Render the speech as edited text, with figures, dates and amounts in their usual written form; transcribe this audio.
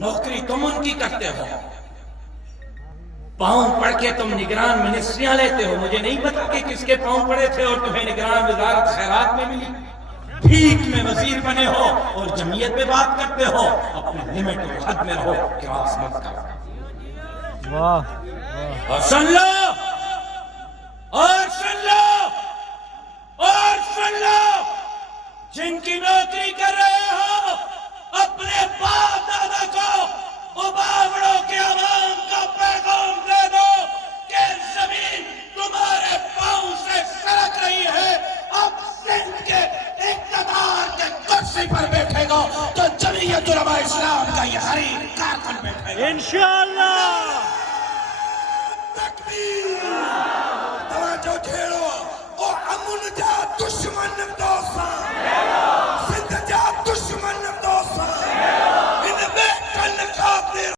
نوکری تم ان کی کرتے ہو، پاؤں پڑھ کے تم نگران منسٹریاں لیتے ہو. مجھے نہیں پتا کہ کس کے پاؤں پڑے تھے اور تمہیں نگران وزارت خیرات میں ملی. بھیک میں وزیر بنے ہو اور جمعیت میں بات کرتے ہو. اپنے لمٹ اور حد میں رہو، کراس مت کرو. اور سن لو، اور سن لو، اور سن لو، جن کی نوکری کر رہے ہو اپنے باپ دادا کو اباوڑوں کے عوام کا پیغام دے دو کہ زمین تمہارے پاؤں سے سرک رہی ہے. اب سندھ کے اقتدار کے کرسی پر بیٹھے گا تو جمعیت علماء اسلام کا یہ حریف کارکن بیٹھے گا انشاءاللہ. تکبیر. توجہ جھیڑو او امن جا دشمن دوستاں.